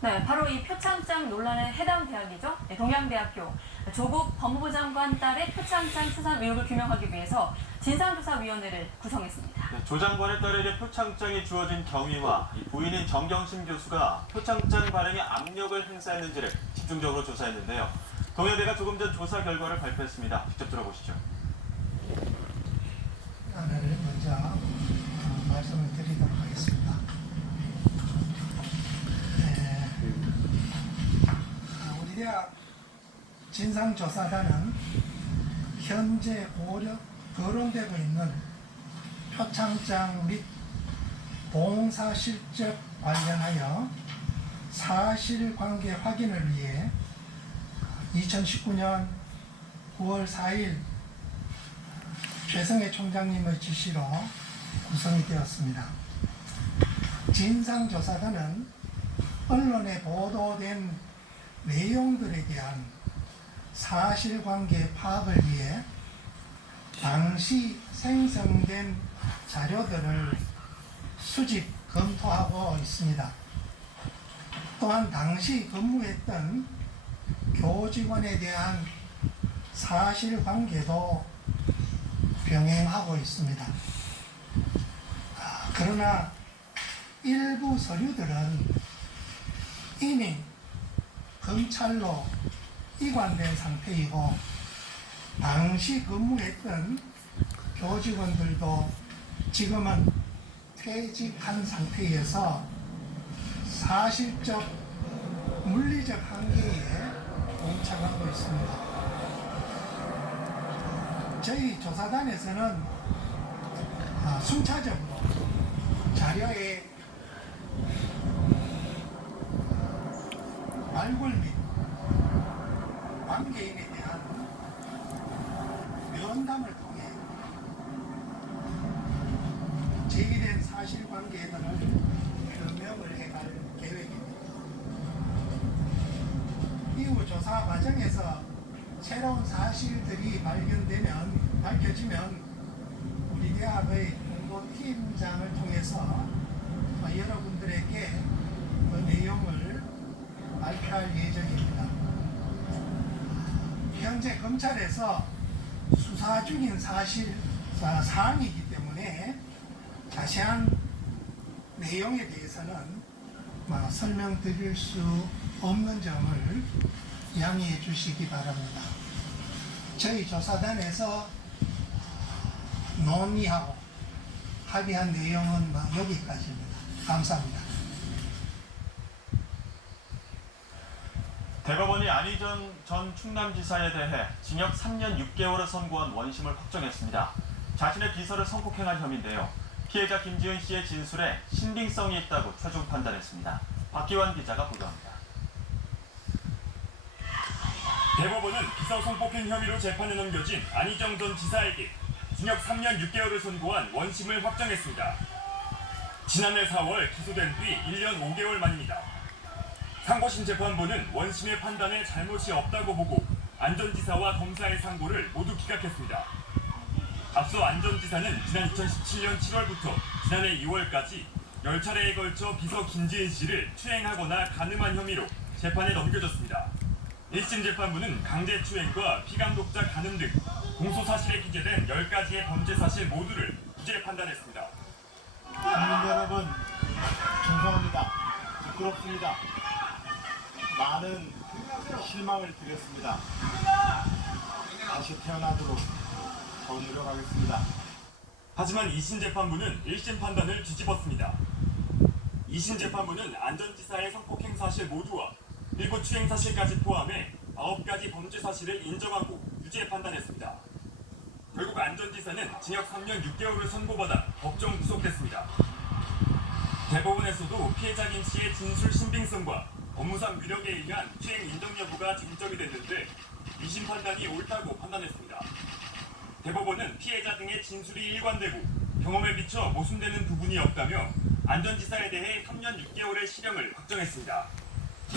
네, 바로 이 표창장 논란에 해당 대학이죠. 네, 동양대학교. 조국 법무부 장관 딸의 표창장 수상 의혹을 규명하기 위해서 진상조사위원회를 구성했습니다. 네, 조 장관의 딸에게 표창장이 주어진 경위와 부인인 정경심 교수가 표창장 발행에 압력을 행사했는지를 집중적으로 조사했는데요. 동양대가 조금 전 조사 결과를 발표했습니다. 직접 들어보시죠. 하나를 먼저 말씀을 드리도록 하겠습니다. 우리 대학 진상조사단은 현재 거론되고 있는 표창장 및 봉사 실적 관련하여 사실관계 확인을 위해 2019년 9월 4일 최성해 총장님의 지시로 구성이 되었습니다. 진상조사단은 언론에 보도된 내용들에 대한 사실관계 파악을 위해 당시 생성된 자료들을 수집, 검토하고 있습니다. 또한 당시 근무했던 교직원에 대한 사실관계도 병행하고 있습니다. 그러나 일부 서류들은 이미 검찰로 이관된 상태이고 당시 근무했던 교직원들도 지금은 퇴직한 상태에서 사실적 물리적 한계에 봉착하고 있습니다. 저희 조사단에서는 순차적으로 자료의 발굴 및 관계인에 대한 면담을 통해 제기된 사실관계들을 규명을 해갈 계획입니다. 이후 조사 과정에서 새로운 사실들이 밝혀지면 우리 대학의 공보팀장을 통해서 여러분들에게 그 내용을 발표할 예정입니다. 현재 검찰에서 수사 중인 사안이기 때문에 자세한 내용에 대해서는 설명드릴 수 없는 점을 양해해 주시기 바랍니다. 저희 조사단에서 논의하고 합의한 내용은 여기까지입니다. 감사합니다. 대법원이 안희정 전 충남지사에 대해 징역 3년 6개월을 선고한 원심을 확정했습니다. 자신의 비서를 성폭행한 혐의인데요. 피해자 김지은 씨의 진술에 신빙성이 있다고 최종 판단했습니다. 박기환 기자가 보도합니다. 대법원은 비서 성폭행 혐의로 재판에 넘겨진 안희정 전 지사에게 징역 3년 6개월을 선고한 원심을 확정했습니다. 지난해 4월 기소된 뒤 1년 5개월 만입니다. 상고심 재판부는 원심의 판단에 잘못이 없다고 보고 안 전 지사와 검사의 상고를 모두 기각했습니다. 앞서 안 전 지사는 지난 2017년 7월부터 지난해 2월까지 10차례에 걸쳐 비서 김지은 씨를 추행하거나 간음한 혐의로 재판에 넘겨졌습니다. 1심 재판부는 강제추행과 피감독자 간음 등 공소사실에 기재된 10가지의 범죄 사실 모두를 무죄 판단했습니다. 국민 여러분, 죄송합니다. 부끄럽습니다. 많은 실망을 드렸습니다. 다시 태어나도록 더 노력하겠습니다. 하지만 2심 재판부는 1심 판단을 뒤집었습니다. 2심 재판부는 안 전 지사의 성폭행 사실 모두와 일부 추행 사실까지 포함해 9가지 범죄 사실을 인정하고 유죄 판단했습니다. 결국 안 전 지사는 징역 3년 6개월을 선고받아 법정 구속됐습니다. 대법원에서도 피해자 김 씨의 진술 신빙성과 업무상 위력에 의한 추행 인정 여부가 쟁점이 됐는데 2심 판단이 옳다고 판단했습니다. 대법원은 피해자 등의 진술이 일관되고 경험에 비춰 모순되는 부분이 없다며 안 전 지사에 대해 3년 6개월의 실형을 확정했습니다.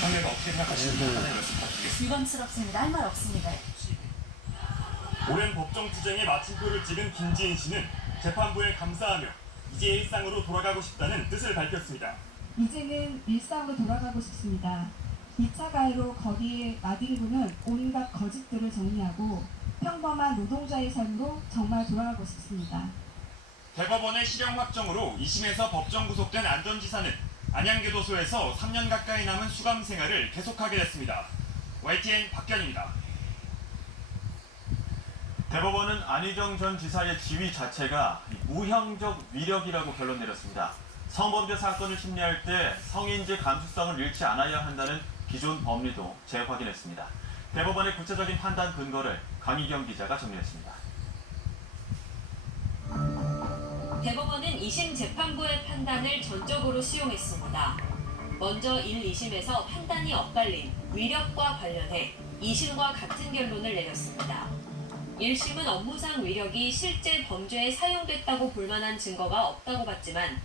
판례가 어떻게 생각하시는지 판례 말씀 부탁드리겠습니다. 유감스럽습니다. 할 말 없습니다. 오랜 법정 투쟁에 마침표를 찍은 김지은 씨는 재판부에 감사하며 이제 일상으로 돌아가고 싶다는 뜻을 밝혔습니다. 이제는 일상으로 돌아가고 싶습니다. 2차 가해로 거리에 나들이고는 온갖 거짓들을 정리하고 평범한 노동자의 삶으로 정말 돌아가고 싶습니다. 대법원의 실형 확정으로 2심에서 법정 구속된 안전지사는 안양교도소에서 3년 가까이 남은 수감 생활을 계속하게 됐습니다. YTN 박견입니다. 대법원은 안희정 전 지사의 지위 자체가 무형적 위력이라고 결론 내렸습니다. 성범죄 사건을 심리할 때 성인지 감수성을 잃지 않아야 한다는 기존 법리도 재확인했습니다. 대법원의 구체적인 판단 근거를 강희경 기자가 정리했습니다. 대법원은 2심 재판부의 판단을 전적으로 수용했습니다. 먼저 1, 2심에서 판단이 엇갈린 위력과 관련해 2심과 같은 결론을 내렸습니다. 1심은 업무상 위력이 실제 범죄에 사용됐다고 볼 만한 증거가 없다고 봤지만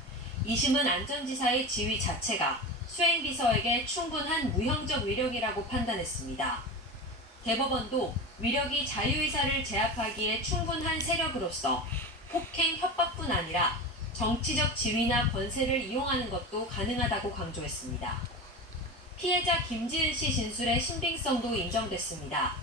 2심은 안전지사의 지위 자체가 수행비서에게 충분한 무형적 위력이라고 판단했습니다. 대법원도 위력이 자유의사를 제압하기에 충분한 세력으로서 폭행, 협박뿐 아니라 정치적 지위나 권세를 이용하는 것도 가능하다고 강조했습니다. 피해자 김지은 씨 진술의 신빙성도 인정됐습니다.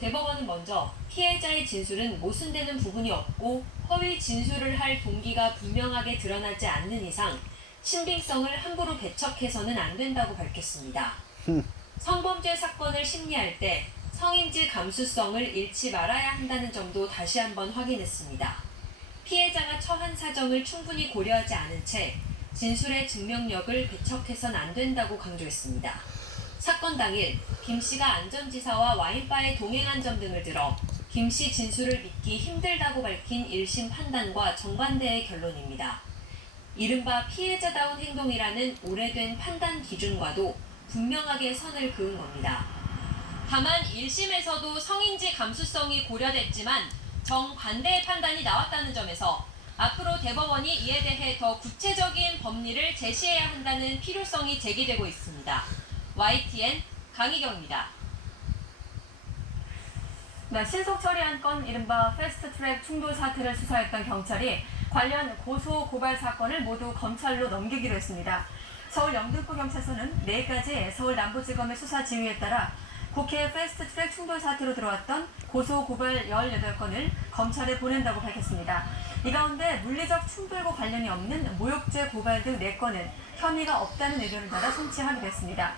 대법원은 먼저 피해자의 진술은 모순되는 부분이 없고 허위 진술을 할 동기가 분명하게 드러나지 않는 이상 신빙성을 함부로 배척해서는 안 된다고 밝혔습니다. 성범죄 사건을 심리할 때 성인지 감수성을 잃지 말아야 한다는 점도 다시 한번 확인했습니다. 피해자가 처한 사정을 충분히 고려하지 않은 채 진술의 증명력을 배척해선 안 된다고 강조했습니다. 사건 당일 김 씨가 안전지사와 와인바에 동행한 점 등을 들어 김 씨 진술을 믿기 힘들다고 밝힌 1심 판단과 정반대의 결론입니다. 이른바 피해자다운 행동이라는 오래된 판단 기준과도 분명하게 선을 그은 겁니다. 다만 1심에서도 성인지 감수성이 고려됐지만 정반대의 판단이 나왔다는 점에서 앞으로 대법원이 이에 대해 더 구체적인 법리를 제시해야 한다는 필요성이 제기되고 있습니다. YTN 강희경입니다. 네, 신속 처리한 건 이른바 패스트트랙 충돌 사태를 수사했던 경찰이 관련 고소 고발 사건을 모두 검찰로 넘기기로 했습니다. 서울 영등포 경찰서는 내일까지 서울 남부지검의 수사 지휘에 따라 국회 패스트트랙 충돌 사태로 들어왔던 고소 고발 18건을 검찰에 보낸다고 밝혔습니다. 이 가운데 물리적 충돌과 관련이 없는 모욕죄 고발 등 4건은 혐의가 없다는 의견을 받아 송치하기로 했습니다.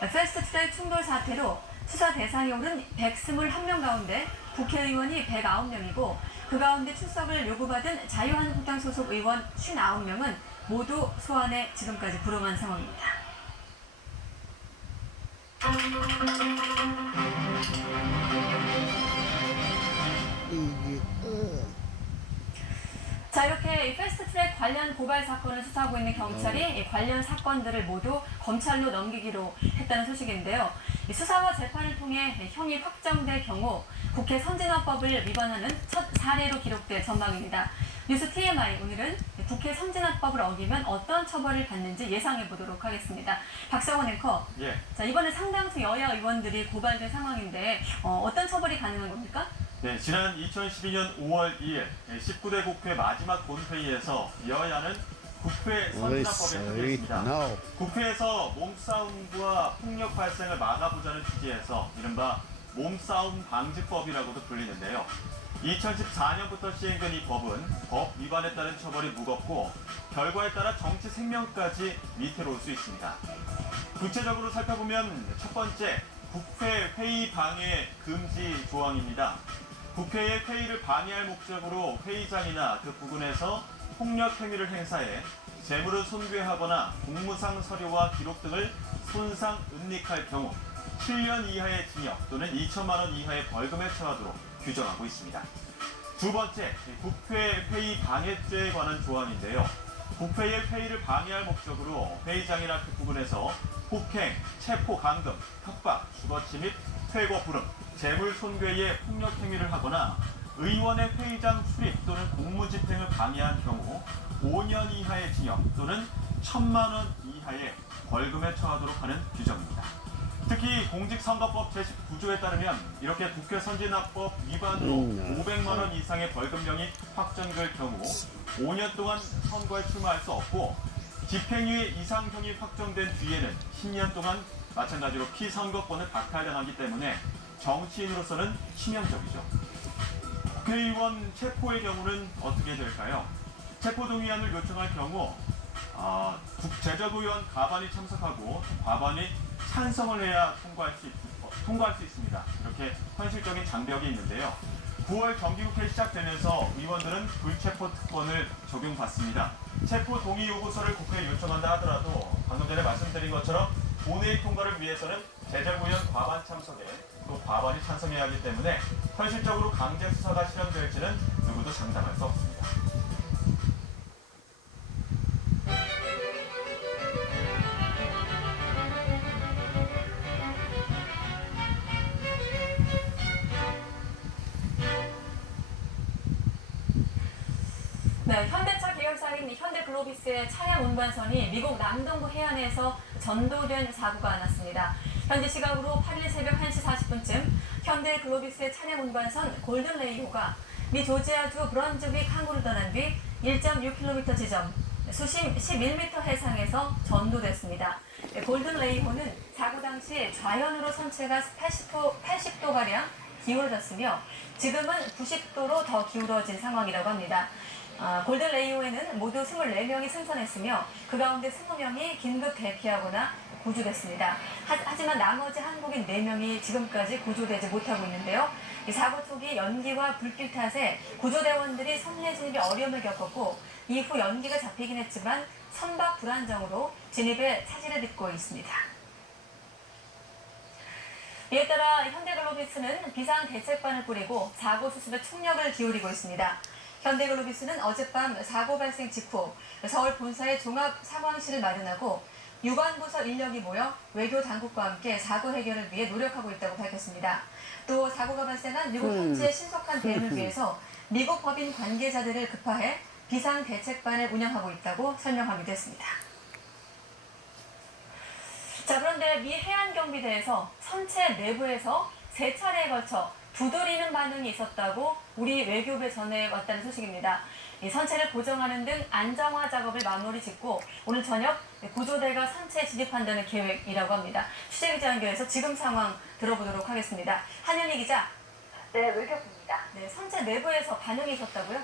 패스트트랙 충돌 사태로 수사 대상에 오른 121명 가운데 국회의원이 109명이고 그 가운데 출석을 요구받은 자유한국당 소속 의원 59명은 모두 소환에 지금까지 불응한 상황입니다. 자, 이렇게 이 패스트트랙 관련 고발 사건을 수사하고 있는 경찰이 이 관련 사건들을 모두 검찰로 넘기기로 했다는 소식인데요. 이 수사와 재판을 통해 형이 확정될 경우 국회 선진화법을 위반하는 첫 사례로 기록될 전망입니다. 뉴스 TMI, 오늘은 국회 선진화법을 어기면 어떤 처벌을 받는지 예상해 보도록 하겠습니다. 박성원 앵커, 예. 자, 이번에 상당수 여야 의원들이 고발된 상황인데 어떤 처벌이 가능한 겁니까? 네, 지난 2012년 5월 2일 19대 국회 마지막 본회의에서 여야는 국회 선진화법에 합의했습니다. 국회에서 몸싸움과 폭력 발생을 막아보자는 취지에서 이른바 몸싸움 방지법이라고도 불리는데요. 2014년부터 시행된 이 법은 법 위반에 따른 처벌이 무겁고 결과에 따라 정치 생명까지 위태로울 수 있습니다. 구체적으로 살펴보면 첫 번째, 국회 회의 방해 금지 조항입니다. 국회의 회의를 방해할 목적으로 회의장이나 그 부근에서 폭력 행위를 행사해 재물을 손괴하거나 공무상 서류와 기록 등을 손상, 은닉할 경우 7년 이하의 징역 또는 2천만 원 이하의 벌금에 처하도록 규정하고 있습니다. 두 번째, 국회 회의 방해죄에 관한 조항인데요. 국회의 회의를 방해할 목적으로 회의장이나 그 부근에서 폭행, 체포 감금, 협박, 주거침입, 퇴거 불응, 재물 손괴의 폭력 행위를 하거나 의원의 회의장 출입 또는 공무집행을 방해한 경우 5년 이하의 징역 또는 1,000만 원 이하의 벌금에 처하도록 하는 규정입니다. 특히 공직선거법 제19조에 따르면 이렇게 국회 선진화법 위반으로 500만 원 이상의 벌금형이 확정될 경우 5년 동안 선거에 출마할 수 없고 집행유예 이상형이 확정된 뒤에는 10년 동안 마찬가지로 피선거권을 박탈당하기 때문에 정치인으로서는 치명적이죠. 국회의원 체포의 경우는 어떻게 될까요? 체포동의안을 요청할 경우 국제적의원 과반이 참석하고 과반이 찬성을 해야 통과할 수 있습니다. 이렇게 현실적인 장벽이 있는데요. 9월 정기국회 시작되면서 의원들은 불체포 특권을 적용받습니다. 체포 동의 요구서를 국회에 요청한다 하더라도 방금 전에 말씀드린 것처럼 본회의 통과를 위해서는 제적의원 과반 참석에 또 과반이 찬성해야 하기 때문에 현실적으로 강제 수사가 실현될지는 누구도 장담할 수 없습니다. 네, 현대차 계열사인 현대글로비스의 차량 운반선이 미국 남동부 해안에서 전도된 사고가 났습니다. 현지 시각으로 8일 새벽 1시 40분쯤 현대글로비스의 차량 운반선 골든레이호가 미 조지아주 브런즈윅 항구를 떠난 뒤 1.6km 지점 수심 11m 해상에서 전도됐습니다. 골든레이호는 사고 당시 좌현으로 선체가 80도가량 기울어졌으며 지금은 90도로 더 기울어진 상황이라고 합니다. 골든레이호에는 모두 24명이 승선했으며 그 가운데 20명이 긴급 대피하거나 구조됐습니다. 하지만 나머지 한국인 4명이 지금까지 구조되지 못하고 있는데요. 이 사고 초기 연기와 불길 탓에 구조대원들이 선내 진입에 어려움을 겪었고 이후 연기가 잡히긴 했지만 선박 불안정으로 진입에 차질을 빚고 있습니다. 이에 따라 현대글로비스는 비상대책반을 꾸리고 사고 수습에 총력을 기울이고 있습니다. 현대글로비스는 어젯밤 사고 발생 직후 서울 본사에 종합상황실을 마련하고 유관부서 인력이 모여 외교 당국과 함께 사고 해결을 위해 노력하고 있다고 밝혔습니다. 또 사고가 발생한 미국 현지의 신속한 대응을 위해서 미국 법인 관계자들을 급파해 비상대책반을 운영하고 있다고 설명하기도 했습니다. 자, 그런데 미 해안경비대에서 선체 내부에서 3차례에 걸쳐 두드리는 반응이 있었다고 우리 외교부에 전해왔다는 소식입니다. 이 선체를 고정하는 등 안정화 작업을 마무리 짓고 오늘 저녁 구조대가 선체에 진입한다는 계획이라고 합니다. 취재기자 연결해서 지금 상황 들어보도록 하겠습니다. 한현희 기자. 네, 외교부입니다. 네, 선체 내부에서 반응이 있었다고요?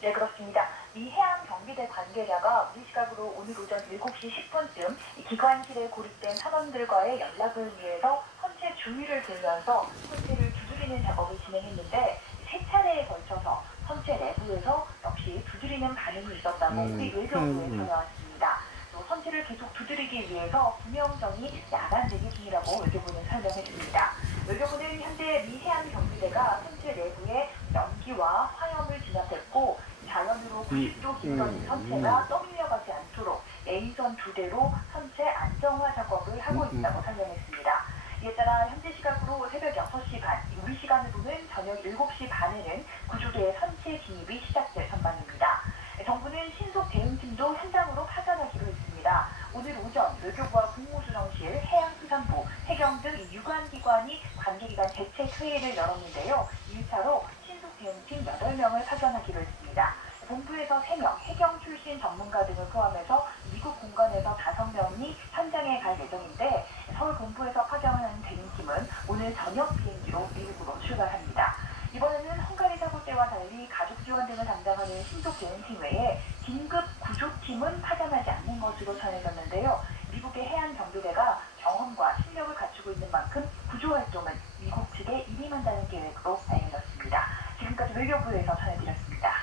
네, 그렇습니다. 미 해양경비대 관계자가 우리 시각으로 오늘 오전 7시 10분쯤 기관실에 고립된 선원들과의 연락을 위해서 선체 주위를 돌면서 선체를 두드리는 작업을 진행했는데 3차례에 걸쳐서 선체 내부에서 역시 두드리는 반응이 있었다고 우리 외교부에 전해왔습니다. 또 선체를 계속 두드리기 위해서 구명정이 야간 대기 중이라고 외교부는 설명했습니다. 외교부는 현재 미 해양경비대가 선체 내부에 연기와 화염을 진압했고 자연으로 90도 기울어진 선체가 떠밀려가지 않도록 A선 2대로 선체 안정화 작업을 하고 있다고 설명했습니다. 이에 따라 현재 시각으로 새벽 6시 반, 우리 시간으로는 저녁 7시 반에는 구조대의 선체 진입이 시작될 전망입니다. 정부는 신속 대응팀도 현장으로 파견하기로 했습니다. 오늘 오전 외교부와 국무수석실, 해양수산부, 해경 등 유관기관이 관계기관 대책회의를 열었는데요. 1차로 신속 대응팀 8명을 파견하기로 했습니다. 본부에서 3명, 해경 출신 전문가 등을 포함해서 미국 공관에서 5명이 현장에 갈 예정인데 서울 본부에서 파견하는 대응팀은 오늘 저녁 비행기로 미국으로 출발합니다. 이번에는 헝가리 사고 때와 달리 가족 지원 등을 담당하는 신속 대응팀 외에 긴급 구조팀은 파견하지 않는 것으로 전해졌는데요. 미국의 해안경비대가 경험과 실력을 갖추고 있는 만큼 구조 활동은 미국 측에 임임한다는 계획으로 알려졌습니다. 지금까지 외교부에서 전해드렸습니다.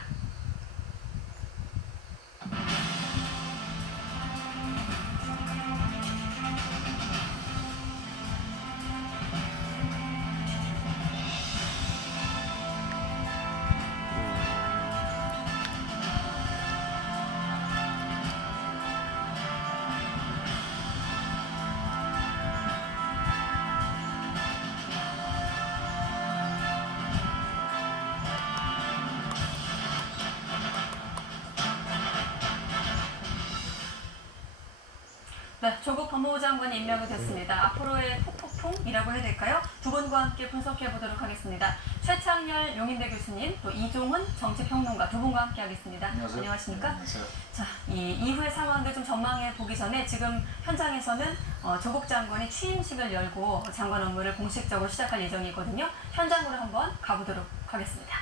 네, 조국 법무부 장관이 임명이 됐습니다. 앞으로의 톡톡 돌풍이라고 해야 될까요? 두 분과 함께 분석해 보도록 하겠습니다. 최창렬 용인대 교수님, 또 이종훈 정치평론가 두 분과 함께 하겠습니다. 안녕하십니까? 안녕하세요. 자, 이 이후의 상황을 좀 전망해 보기 전에 지금 현장에서는 조국 장관이 취임식을 열고 장관 업무를 공식적으로 시작할 예정이거든요. 현장으로 한번 가보도록 하겠습니다.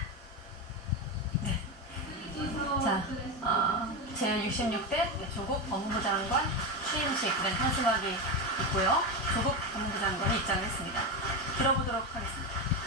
네. 자, 제66대 조국 법무부 장관 취임식 이런 현수막이 있고요. 조국 법무부 장관이 입장을 했습니다. 들어보도록 하겠습니다.